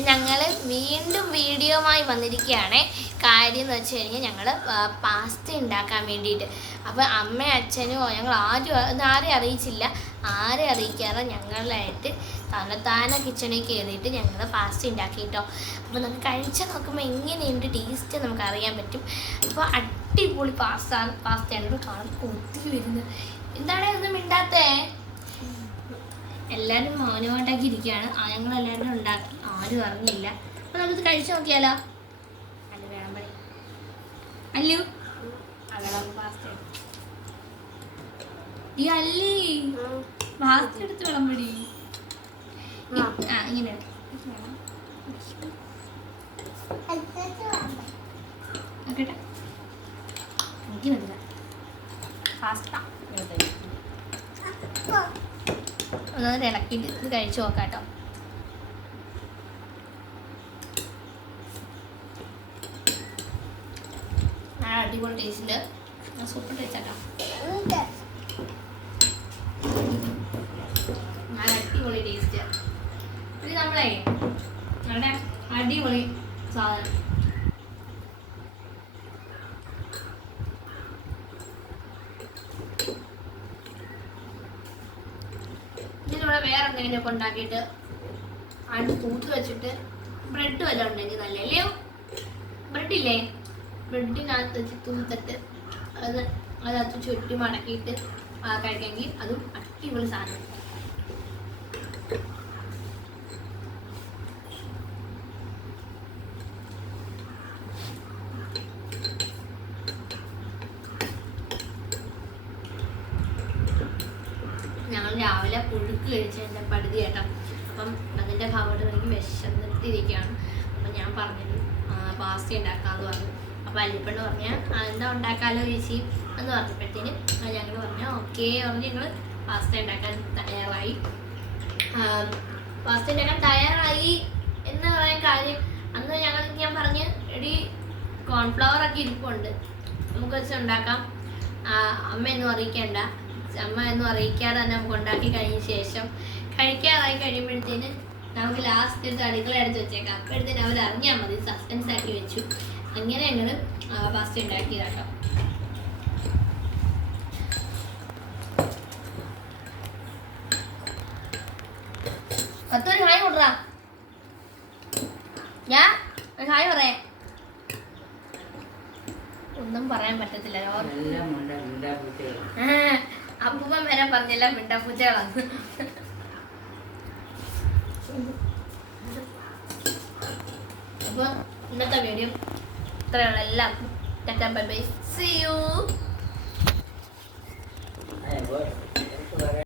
അപ്പം ഞങ്ങൾ വീണ്ടും വീഡിയോമായി വന്നിരിക്കുകയാണ്. കാര്യം എന്ന് വെച്ച് കഴിഞ്ഞാൽ ഞങ്ങൾ പാസ്ത ഉണ്ടാക്കാൻ വേണ്ടിയിട്ട്. അപ്പോൾ അമ്മയും അച്ഛനും ഞങ്ങൾ ആരും ആരെയും അറിയിച്ചില്ല. ആരെ അറിയിക്കാതെ ഞങ്ങളായിട്ട് തലത്താന കിച്ചണിൽ കയറിയിട്ട് ഞങ്ങൾ പാസ്ത ഉണ്ടാക്കിയിട്ടോ അപ്പോൾ നമുക്ക് കഴിച്ചാൽ നോക്കുമ്പോൾ എങ്ങനെയുണ്ട് ടേസ്റ്റ് നമുക്ക് അറിയാൻ പറ്റും. അപ്പോൾ അടിപൊളി പാസ്ത പാസ്തയാണ് കാണാൻ കൊത്തി വരുന്നത് എന്താണ് ഒന്നും മിണ്ടാത്തേ? എല്ലാവരും മൗനമായിട്ടാക്കി ഇരിക്കുകയാണ്. ആ ഞങ്ങൾ എല്ലാവരും ഉണ്ടാക്കി ആരും അറിഞ്ഞില്ല. അപ്പൊ നമുക്കിത് കഴിച്ചു നോക്കിയാലോ? അല്ല വേണം പറയും അല്ലു. പാസ്ത ഈ അല്ലി. പാസ്ത എടുത്ത് ആ. ഇങ്ങനെ. നോക്കട്ടെ. എനിക്ക് മതി പാസ്ത ഒന്നത് ഇളക്കിയിട്ട് ഇത് കഴിച്ചു നോക്കാം കേട്ടോ. അടിപൊളി ടേസ്റ്റിൽ സൂപ്പർ ടേസ്റ്റ് ആട്ടോ. നല്ല അടിപൊളി ടേസ്റ്റ് ഇത് നമ്മളെ നമ്മുടെ അടിപൊളി സാധനം. എന്തെങ്കിലുമൊക്കെ ഉണ്ടാക്കിയിട്ട് അടുത്ത് തൂത്ത് വെച്ചിട്ട് ബ്രെഡ് വല്ലതും ഉണ്ടെങ്കിൽ നല്ലല്ലേ ബ്രെഡില്ലേ ബ്രെഡിനകത്ത് വെച്ച് തൂത്തിട്ട് അത് അതിനകത്ത് ചുറ്റി മടക്കിയിട്ട് കഴിക്കാമെങ്കിൽ അതും അടിപൊളി സാധനം ഞങ്ങൾ രാവിലെ പുഴുക്ക് കഴിച്ചതിന്റെ പടുതി ചേട്ടാ അപ്പം അതിന്റെ ഭാഗമായിട്ട് എനിക്ക് വിശന്നിട്ടിരിക്കുകയാണ്. അപ്പം ഞാൻ പറഞ്ഞു പാസ്ത ഉണ്ടാക്കാമെന്ന് പറഞ്ഞു. അപ്പോൾ അല്ലിപ്പണ്ട് പറഞ്ഞ എന്താ ഉണ്ടാക്കാമല്ലോ ചേച്ചി? എന്ന് പറഞ്ഞപ്പോഴത്തേന് ഞങ്ങൾ പറഞ്ഞു ഓക്കെ പറഞ്ഞ് ഞങ്ങൾ പാസ്ത ഉണ്ടാക്കാൻ തയ്യാറായി. പാസ്ത ഉണ്ടാക്കാൻ തയ്യാറായി എന്ന് പറയാൻ കാര്യം അന്ന് ഞങ്ങൾ ഞാൻ പറഞ്ഞ് എടി കോൺഫ്ലവർ ഒക്കെ ഇരിപ്പുണ്ട്. നമുക്ക് വെച്ച് ഉണ്ടാക്കാം. അമ്മ എന്ന് അറിയിക്കേണ്ട. അമ്മ എന്ന് അറിയിക്കാതെ തന്നെ നമുക്ക് ഉണ്ടാക്കി കഴിഞ്ഞ ശേഷം കഴിക്കാറായി കഴിയുമ്പോഴത്തേന് നമുക്ക് ലാസ്റ്റ് ഒരു അടുക്കള എടുത്ത് വെച്ചേക്കാം. അപ്പോഴത്തേന് അവർ അറിഞ്ഞാൽ മതി. സസ്പെൻസ് ആക്കി വെച്ചു. അങ്ങനെ ഞങ്ങൾ പാസ്ത ഉണ്ടാക്കിയതാട്ടോ. പത്തൊരു ഒന്നും പറയാൻ പറ്റത്തില്ല. നേരം പറഞ്ഞെല്ലാം മിണ്ടാപ്പൂച്ചകളാണ് അപ്പോൾ ഇന്നത്തെ വീഡിയോ ഇത്രയുള്ള എല്ലാം ബൈ ബൈ സി യു